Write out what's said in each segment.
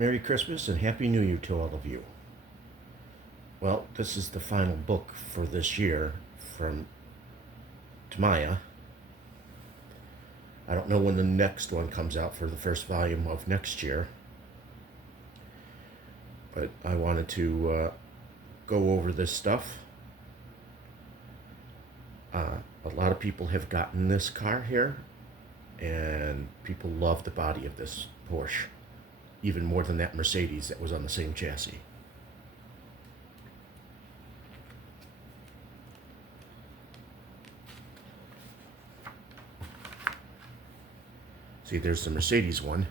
Merry Christmas and Happy New Year to all of you. Well, this is the final book for this year from Tamaya. I don't know when the next one comes out for the first volume of next year, but I wanted to go over this stuff. A lot of people have gotten this car here, and people love the body of this Porsche, even more than that Mercedes that was on the same chassis. See, there's the Mercedes one.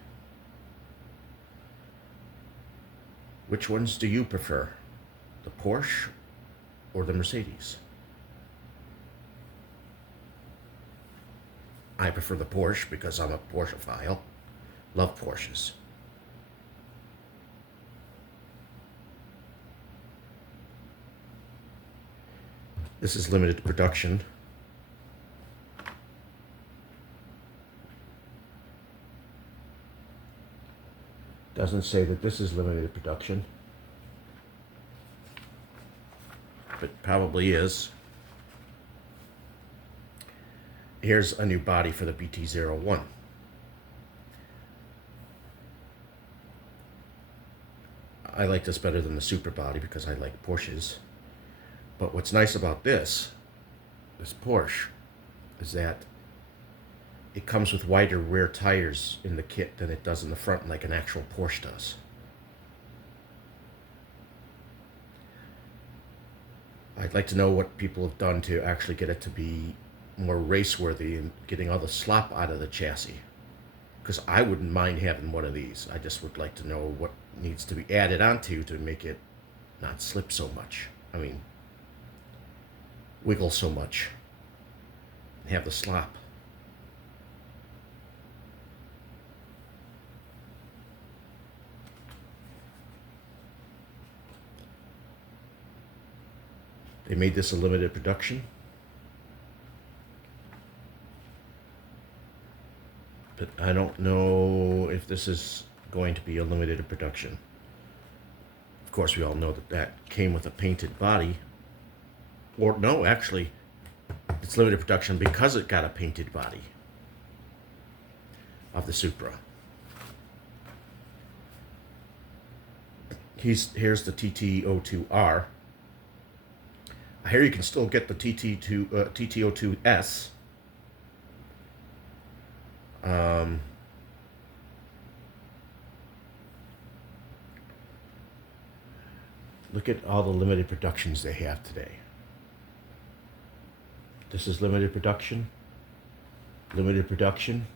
Which ones do you prefer? The Porsche or the Mercedes? I prefer the Porsche because I'm a Porscheophile. Love Porsches. This is limited production. Doesn't say that this is limited production, but probably is. Here's a new body for the BT-01. I like this better than the Super body because I like Porsches. But what's nice about this Porsche, is that it comes with wider rear tires in the kit than it does in the front, like an actual Porsche does. I'd like to know what people have done to actually get it to be more race-worthy and getting all the slop out of the chassis. Because I wouldn't mind having one of these. I just would like to know what needs to be added onto to make it not slip so much. I mean, wiggle so much. Have the slop. They made this a limited production. But I don't know if this is going to be a limited production. Of course, we all know that that came with a painted body. Or no, actually, it's limited production because it got a painted body of the Supra. Here's the TT02R. Here you can still get the TT02S. Look at all the limited productions they have today. This is limited production, limited production,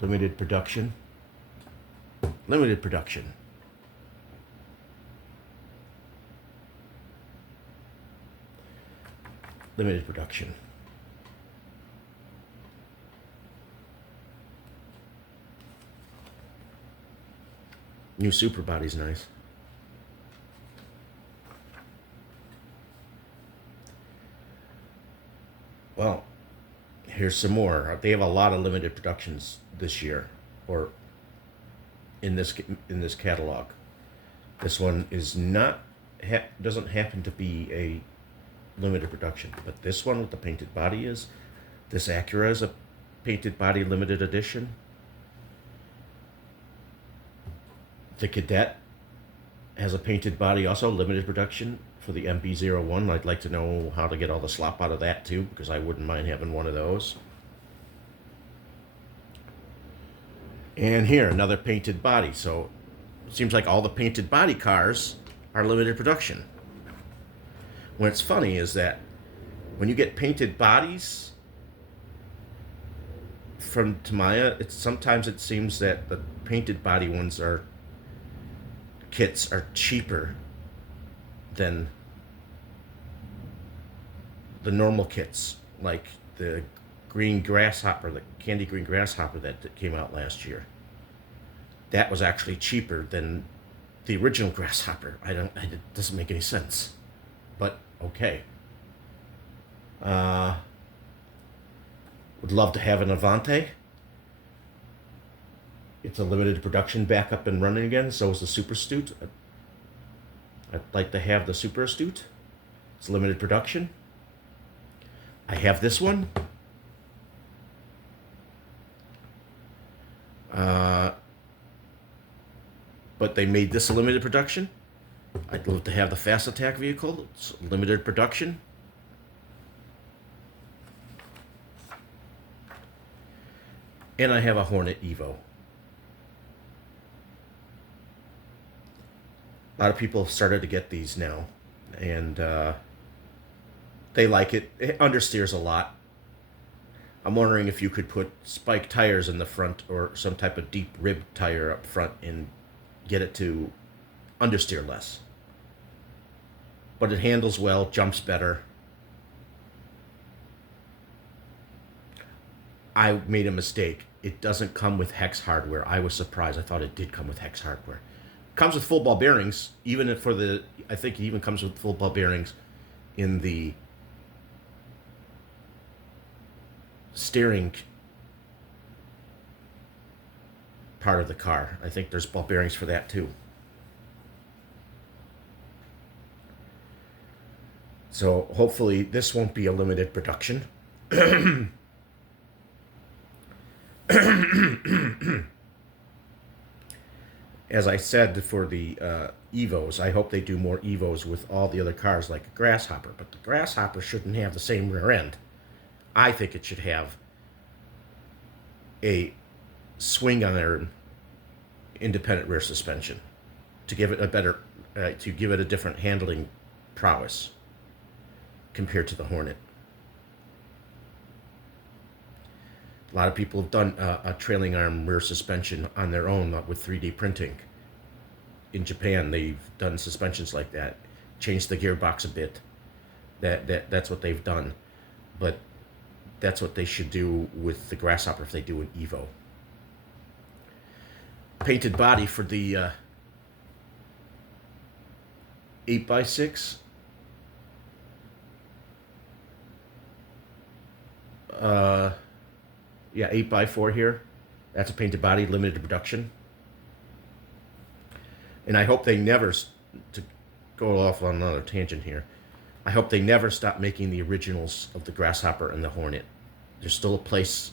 limited production, limited production. Limited production. New Super body's nice. Well, here's some more. They have a lot of limited productions this year, or in this catalog. This one is not doesn't happen to be a limited production, but this one with the painted body is. This Acura is a painted body limited edition. The Cadet has a painted body, also limited production for the MB-01. I'd like to know how to get all the slop out of that too, because I wouldn't mind having one of those. And here, another painted body. So it seems like all the painted body cars are limited production. What's funny is that when you get painted bodies from Tamaya, sometimes it seems that the painted body ones kits are cheaper than the normal kits, like the green grasshopper, the candy green grasshopper that came out last year. That was actually cheaper than the original grasshopper. It doesn't make any sense, but okay. Would love to have an Avante. It's a limited production, back up and running again. So is the Super Astute. I'd like to have the Super Astute. It's limited production. I have this one. But they made this a limited production. I'd love to have the Fast Attack vehicle. It's limited production. And I have a Hornet Evo. A lot of people have started to get these now, and they like it. It understeers a lot. I'm wondering if you could put spike tires in the front or some type of deep rib tire up front and get it to understeer less. But it handles well, jumps better. I made a mistake. It doesn't come with hex hardware. I was surprised. I thought it did come with hex hardware. It comes with full ball bearings, even for the, I think it even comes with full ball bearings in the steering part of the car. I think there's ball bearings for that too. So hopefully this won't be a limited production. As I said for the Evos, I hope they do more Evos with all the other cars like a Grasshopper, but the Grasshopper shouldn't have the same rear end. I think it should have a swing on their independent rear suspension to give it a better, to give it a different handling prowess compared to the Hornet. A lot of people have done a trailing arm rear suspension on their own with 3D printing. In Japan, they've done suspensions like that, changed the gearbox a bit. That's what they've done, but that's what they should do with the Grasshopper if they do an Evo. Painted body for the 8x6. Yeah, 8x4 here. That's a painted body, limited production. And I hope they never, to go off on another tangent here, I hope they never stop making the originals of the Grasshopper and the Hornet. There's still a place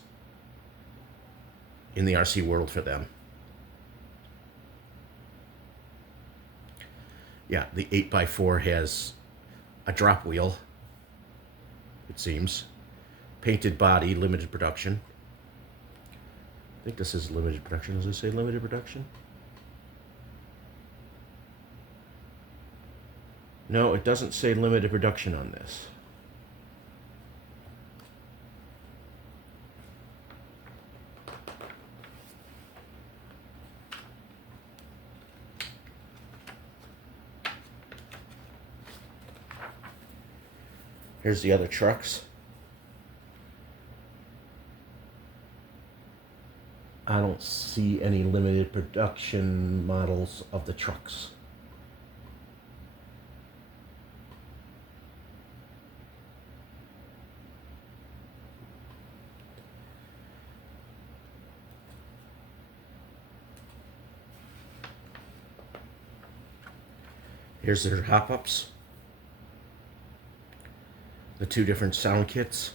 in the RC world for them. Yeah, the 8x4 has a drop wheel, it seems. Painted body, limited production. I think this is limited production. Does it say limited production? No, it doesn't say limited production on this. Here's the other trucks. I don't see any limited production models of the trucks. Here's their hop-ups. The two different sound kits.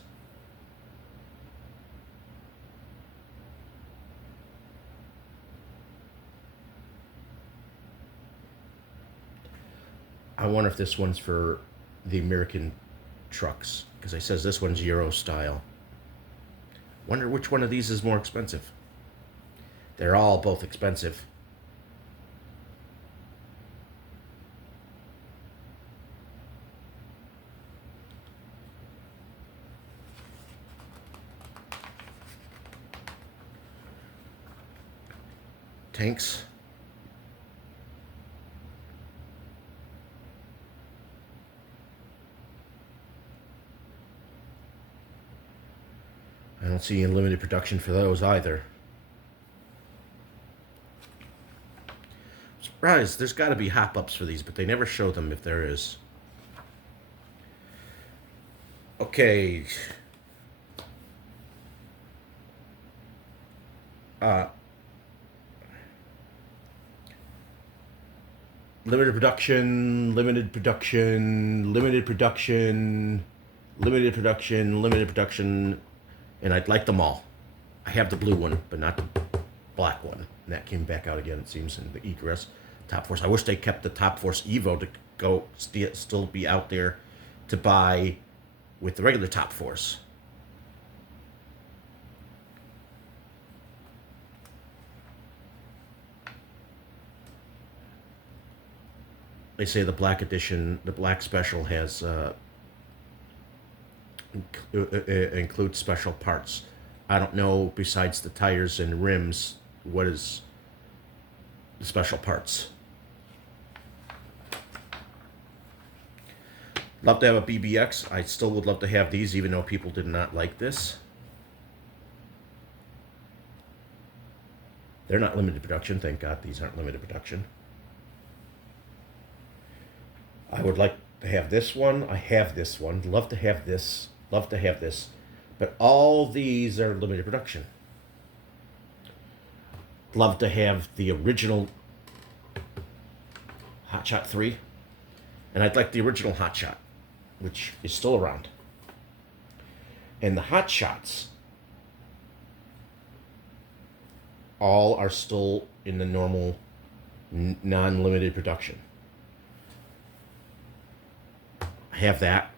I wonder if this one's for the American trucks, because it says this one's Euro style. Wonder which one of these is more expensive. They're all both expensive. Tanks. I don't see any limited production for those either. Surprised, there's got to be hop-ups for these, but they never show them if there is. Okay. limited production, limited production, limited production, limited production, limited production, and I'd like them all. I have the blue one, but not the black one. And that came back out again, it seems, in the egress Top Force. I wish they kept the Top Force Evo to go still be out there to buy with the regular Top Force. They say the black edition, the black special has includes special parts. I don't know, besides the tires and rims, what is the special parts. Love to have a BBX. I still would love to have these, even though people did not like this. They're not limited production. Thank God these aren't limited production. I would like to have this one. I have this one. Love to have this. Love to have this. But all these are limited production. Love to have the original Hot Shot 3. And I'd like the original Hot Shot, which is still around. And the Hot Shots all are still in the normal non-limited production. I have that.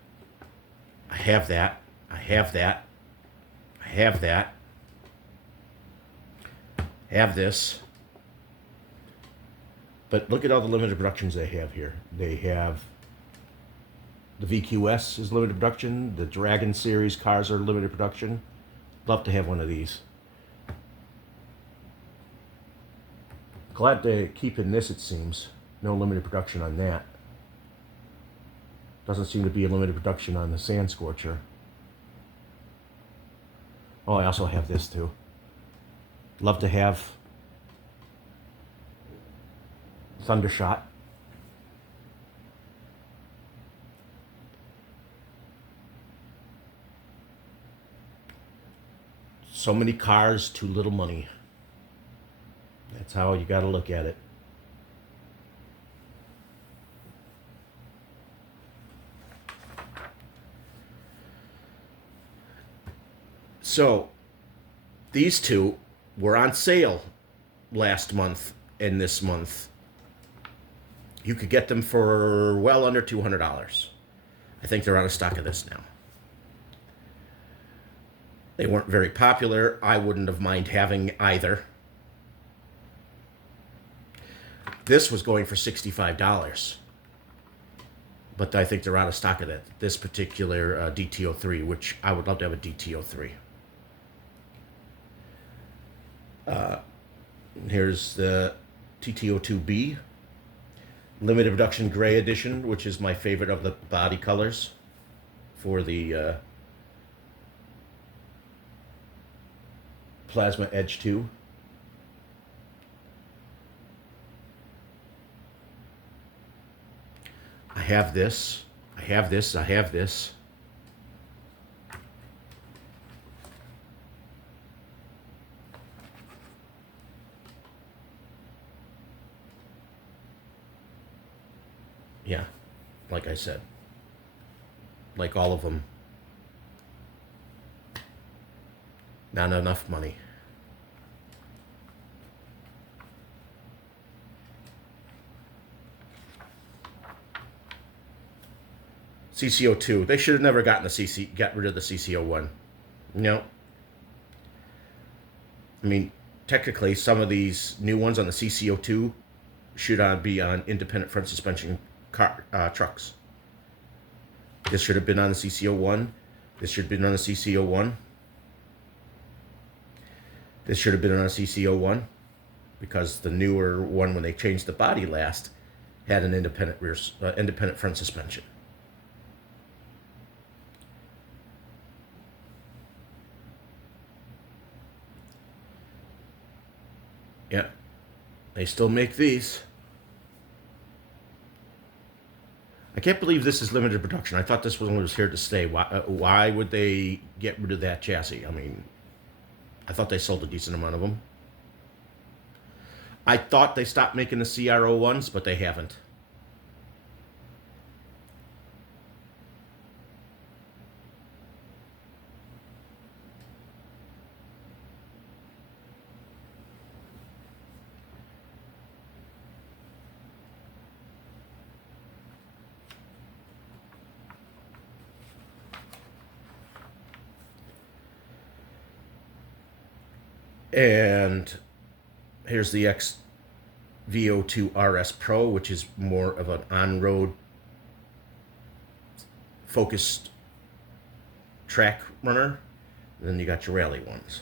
I have that. I have that. I have that. Have this. But look at all the limited productions they have here. They have the VQS is limited production. The Dragon series cars are limited production. Love to have one of these. Glad to keep in this, it seems. No limited production on that. Doesn't seem to be a limited production on the Sand Scorcher. Oh, I also have this too. Love to have Thundershot. So many cars, too little money. That's how you got to look at it. So, these two were on sale last month and this month. You could get them for well under $200. I think they're out of stock of this now. They weren't very popular. I wouldn't have mind having either. This was going for $65. But I think they're out of stock of that. This particular DTO3, which I would love to have a DTO3. Here's the TTO2B limited production gray edition, which is my favorite of the body colors for the Plasma Edge 2. I have this. I have this. I have this. Yeah, like I said, like all of them, not enough money. CCO2, they should have never got rid of the CCO1. No. I mean, technically, some of these new ones on the CCO2 should be on independent front suspension trucks. This should have been on the CCO1. This should have been on the CCO1. This should have been on a CCO1 because the newer one, when they changed the body last, had an independent front suspension. Yeah, they still make these. I can't believe this is limited production. I thought this one was here to stay. Why would they get rid of that chassis? I mean, I thought they sold a decent amount of them. I thought they stopped making the CRO ones, but they haven't. And here's the XVO2 RS Pro, which is more of an on-road focused track runner. And then you got your rally ones.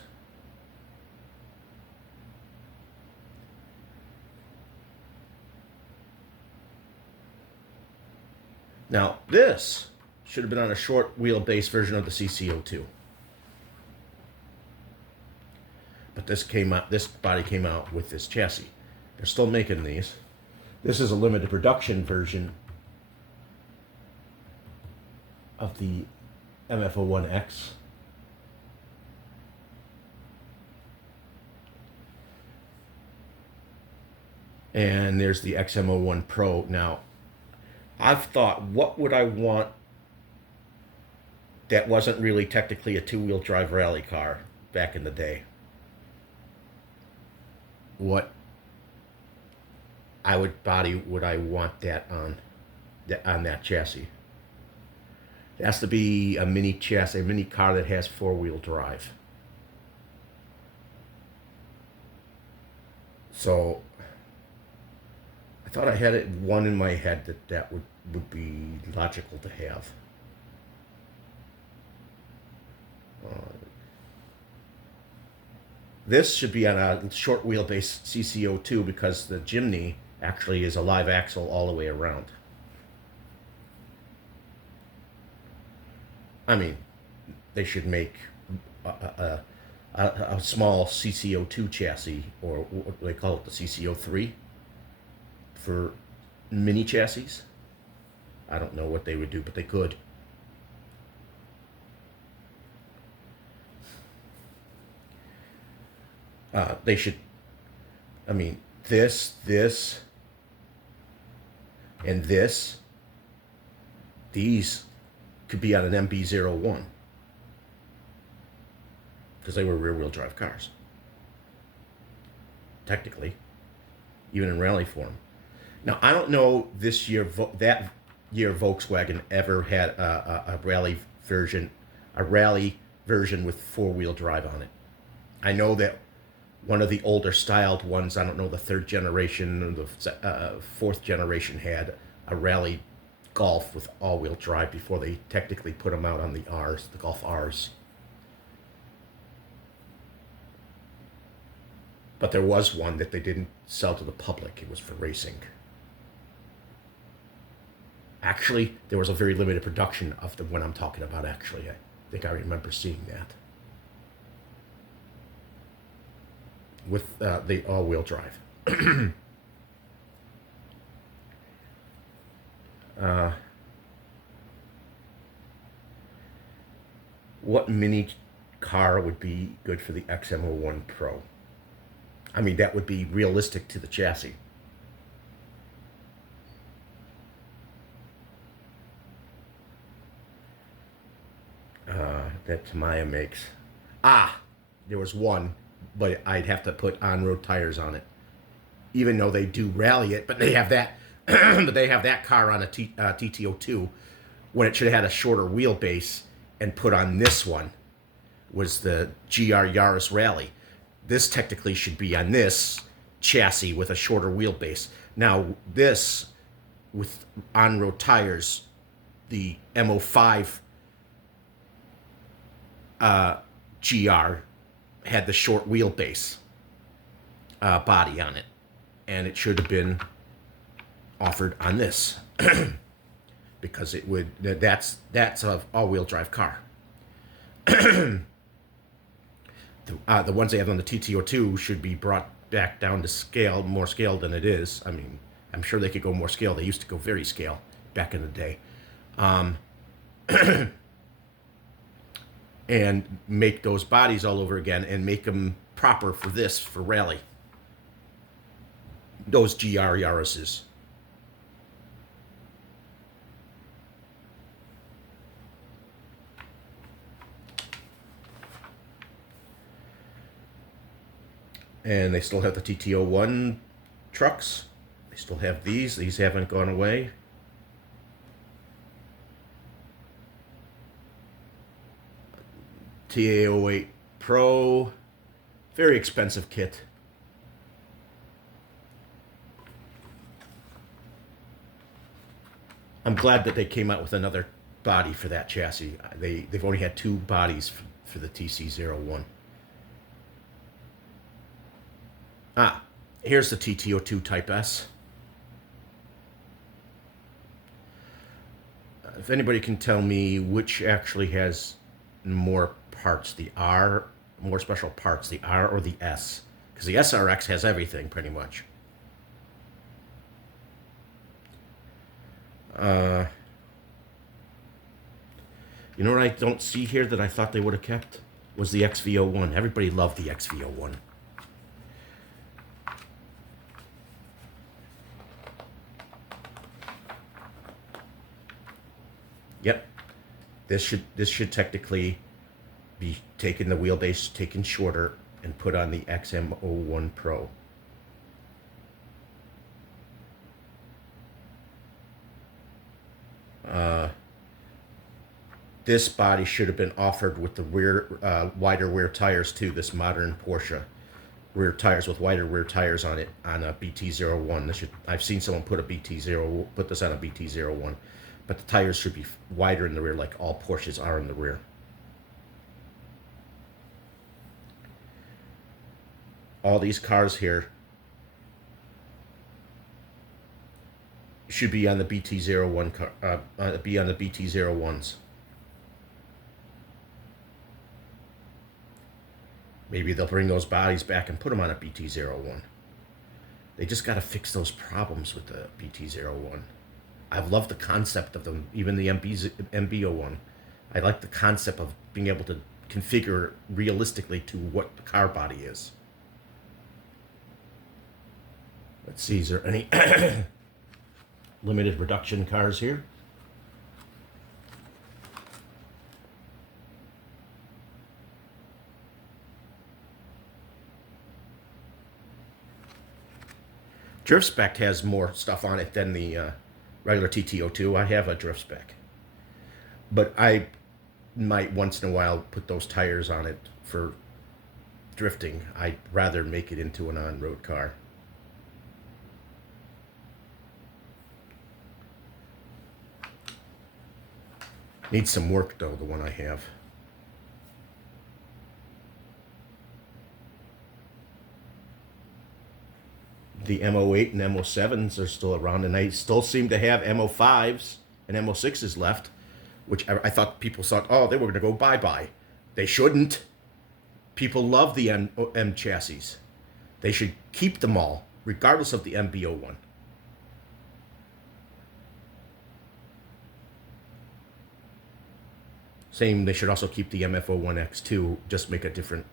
Now, this should have been on a short wheelbase version of the CC02. But this body came out with this chassis. They're still making these. This is a limited production version of the MF-01X. And there's the XM01 Pro. Now, I've thought, what would I want that wasn't really technically a two-wheel drive rally car back in the day? What body would I want that on that chassis? It has to be a mini chassis, a mini car that has four-wheel drive. So I thought I had one in my head that would be logical to have. This should be on a short wheelbase CC02 because the Jimny actually is a live axle all the way around. I mean, they should make a small CC02 chassis, or what they call it, the CC03, for mini chassis. I don't know what they would do, but they could. They should, I mean, this, and this, these could be on an MB-01 because they were rear-wheel drive cars, technically, even in rally form. Now, I don't know this year, that year Volkswagen ever had a rally version with four-wheel drive on it. I know that one of the older styled ones, I don't know, the third generation or the fourth generation, had a rally Golf with all-wheel drive before they technically put them out on the Rs, the Golf Rs. But there was one that they didn't sell to the public. It was for racing. Actually, there was a very limited production of the one I'm talking about, actually. I think I remember seeing that. With the all-wheel drive. What mini car would be good for the XM01 Pro? I mean, that would be realistic to the chassis. That Tamiya makes. There was one, but I'd have to put on-road tires on it. Even though they do rally it, but they have that, but they have that car on a TT02 when it should have had a shorter wheelbase and put on this one was the GR Yaris Rally. This technically should be on this chassis with a shorter wheelbase. Now this, with on-road tires, the MO5 GR had the short wheelbase body on it, and it should have been offered on this because it would, that's a all-wheel drive car. The ones they have on the TT02 should be brought back down to scale, more scale than it is. I mean, I'm sure they could go more scale. They used to go very scale back in the day. And make those bodies all over again and make them proper for this, for rally. Those GR Yarises. And they still have the TT01 trucks. They still have these. These haven't gone away. TA08 Pro. Very expensive kit. I'm glad that they came out with another body for that chassis. They've only had 2 bodies for the TC01. Ah, here's the TT02 Type S. If anybody can tell me which actually has more parts, the R, more special parts, the R or the S? Because the SRX has everything pretty much. You know what I don't see here that I thought they would have kept? Was the XV01. Everybody loved the XV01. Yep. This should technically be taken, the wheelbase taken shorter and put on the XM01 Pro. This body should have been offered with the wider rear tires too. This modern Porsche rear tires with wider rear tires on it on a BT01. I've seen someone put this on a BT01, but the tires should be wider in the rear like all Porsches are in the rear. All these cars here should be on the BT01 be on the BT01s. Maybe they'll bring those bodies back and put them on a BT01. They just got to fix those problems with the BT01. I've loved the concept of them, even the MB01. I like the concept of being able to configure realistically to what the car body is. Let's see, is there any limited production cars here? Drift Spec has more stuff on it than the regular TT02. I have a Drift Spec, but I might once in a while put those tires on it for drifting. I'd rather make it into an on-road car. Needs some work though, the one I have. The M08 and M07s are still around, and I still seem to have M05s and M06s left, which I thought people thought, oh, they were going to go bye-bye. They shouldn't. People love the M chassis. They should keep them all, regardless of the MB01. Same, they should also keep the MF01X2, just make a different,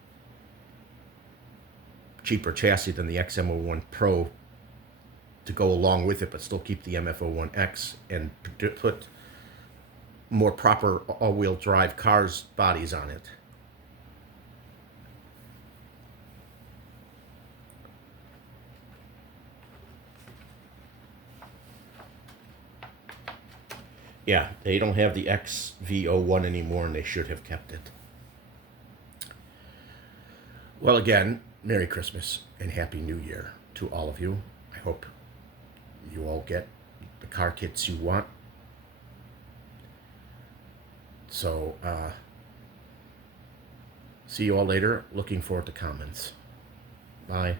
cheaper chassis than the XM01 Pro to go along with it, but still keep the MF01X and put more proper all-wheel drive cars bodies on it. Yeah, they don't have the XV01 anymore, and they should have kept it. Well, again, Merry Christmas and Happy New Year to all of you. I hope you all get the car kits you want. So, see you all later. Looking forward to comments. Bye.